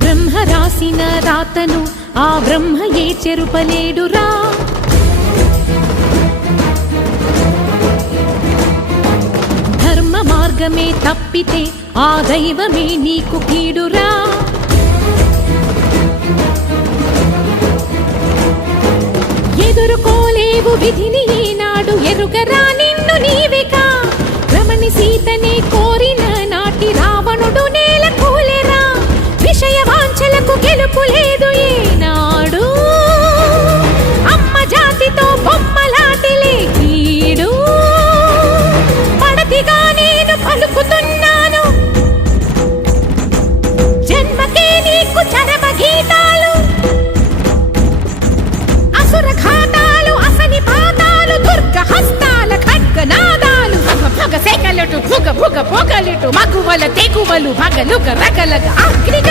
బ్రహ్మ రాసిన రాతను ఆ బ్రహ్మయే చెరుపలేడురా. ధర్మ మార్గమే తప్పితే ఆ దైవమే నీకు కీడురా. ఎదుర్కోలేవు విధిని ఈనాడు ఎరుగరా నిన్ను నీవేకా. రమణి సీతనే కోరిన నాటి రావణుడు నేల కూలెరా. విషయ వాంఛలకు గెలుపు లేదు ఏనాడు. అమ్మ జాతితో బొమ్మలాటిలే కీడు. పడతిగా నేను పలుకుతున్నాను జన్మకే నీకు చరమ గీతాలు. అసుర ఘాతాలు అసని పాతాలు దుర్గ హస్తాల ఖడ్గనాదాలు. భగ సెగలటు భుగ భుగ పొగలిటు మగువల తెగువలు భగలుగ రగలగ అగ్నిగ